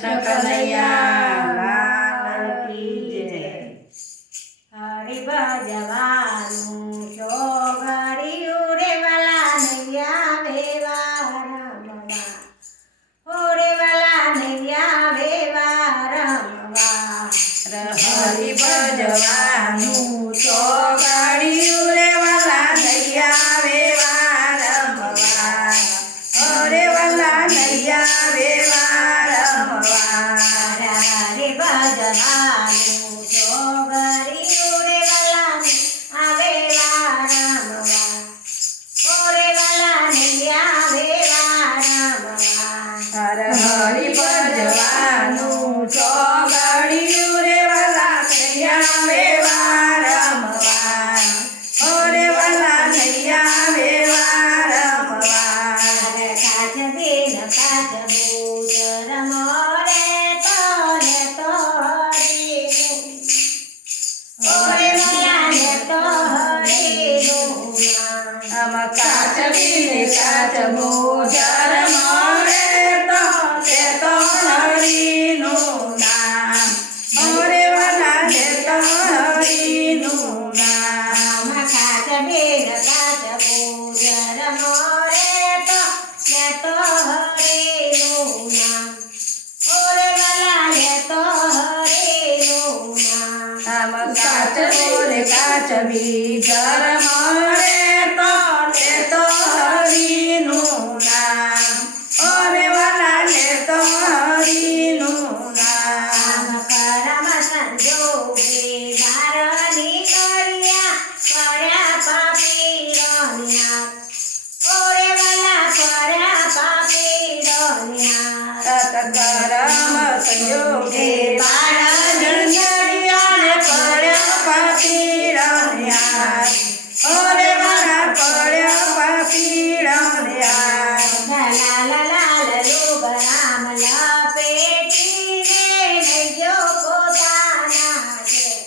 કૃષ્ણ કનૈયા લાલ કી જય. હરિ ભજવાનું ચોઘડિયું રે વાલા નૈયા વેવા રમવા, હો રે વાલા નૈયા વેવા રમવા. હરિ ભજવાનું ચોઘડિયું રે વાલા નૈયા વેવા રમવા, હરે વાલા નૈયા વેવા રમવા. હરિ ભજવાનું ચોઘડિયું રે વાલા નૈયા વેવા રમવા, હો રે વાલા નૈયા વેવા રમવા. હરિ ભજવાનું ચોઘડિયું રે વાલા નૈયા વેવા રમવા, હરે વાલા નૈયા વેવા રમવા. કાચ દિન કાચ બુજ રમોરે તોરે તોરીનું, ઓરે વાલાને તોરીનું નામ. કાચ બીને કાચ મોજર મળે તો તે તો હરિનું નામ, હરે વાલા તે તો હરિનું નામ. કાચ દિન કાચ બુજ રમોરે તો ને તો હરીનું નામ, ઓરે વાલાને તો હરીનું નામ. કાચ બોલે કાચ બીજર મળે તો તે તો હરિનું નામ, હરે વાલા તે તો હરિનું નામ. પરમ સંજોગે ધારની કર્યા કર્યા પાપી રોન્યા, ઓરે વાલા કર્યા પાપી રોન્યા. કરમ સંયોગે બાળ જણિયાને પડ્યા પાપી રમ્યા, હરે વાલા પડ્યા પાપી રમ્યા. લાલ લાલ લુગડામ લપેટીને લઈજો પોતાના ઘેર,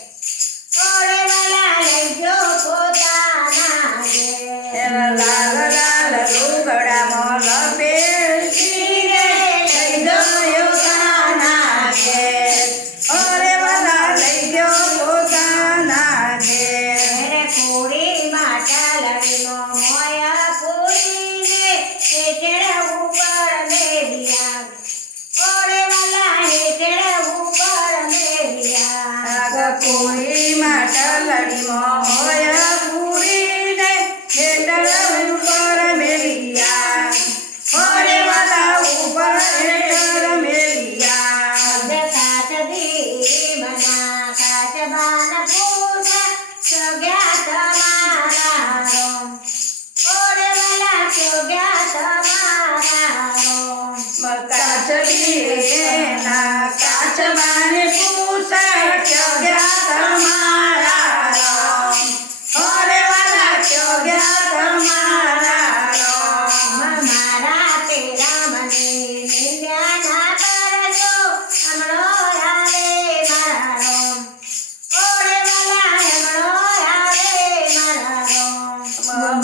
ઓરે વાલા લઈજો પોતાના ઘેર. લાલ લાલ લુગડામાં લપેટીને લઈ ગયો પોતાના ઘેર, હરે વાલા લઈ ગયો પોતાના ઘેર. પૂરી માતા લડીનો મોયા પૂરીને હેઠળ ઉપર મેલિયા, ઓરે વાલા હેઠળ ઉપર મેલિયા. કોઈ માટલડીમાં હોય પૂરીને હેઠળ ઉપર મેલિયા, હરે વાલા ઉપર હેઠળ મેલિયા. કાચ દીવના કાચ બાન પૂછ સગ્યા તમારા રોમ, ઓરે વાલા સગ્યા તમારા રોમ. કાચડીના કાચ બાને પૂછા ચોગ્યા તમારા રામ, હરે વાલા ચોગ્યા તમારા રામ. મારા તેરા મને નિંદ્યા ના કરજો, હમણો આવે મારા રોમ, ઓરે વાલા હમણો આવે મારા રોમ.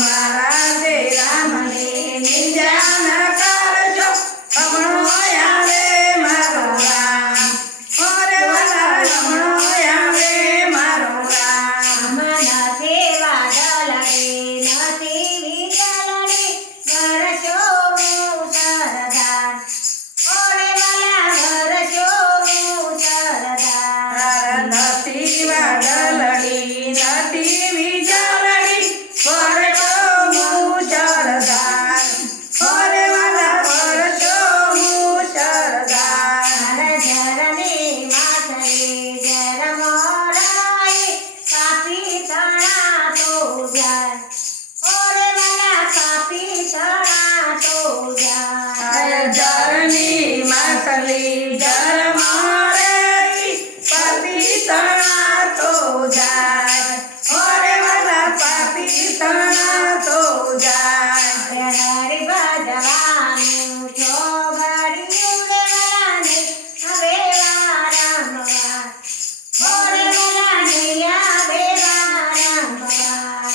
મારા તેરા મને નિંદ્યા ન કરજો, હમણો આવે મારો રામ, હરે વાલા હમણો આવે મારો રામ. નથી વાદળડી નથી વીજળડી વરસો હું સરદાર, ઓરે વાલા વરસો હું સરદાર. નથી વાદળડી નથી વીજળડી વરસો હું સરદાર, હરે વાલા વરસો હું સરદાર. ઝરની માથલી ઝર મોરાઈ કાપી તણા તો જાય, ઓરે વાલા કાપી તણા તો જાય. જરની માસલી જર મારે પાપી તણા તો જાય, હરે વાલા પાપી તણા તો જાય. હરિ ભજવાનું ચોઘડિયું રે વાલાને હવે રમવા, ઓરે વાલા નૈયા વેવા રમવા.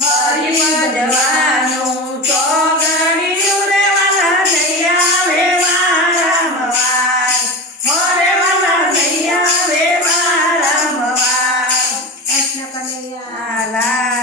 હરિ ભજવાનું ચોઘડિયું રે વાલા નૈયા વેવા રમવા, બાય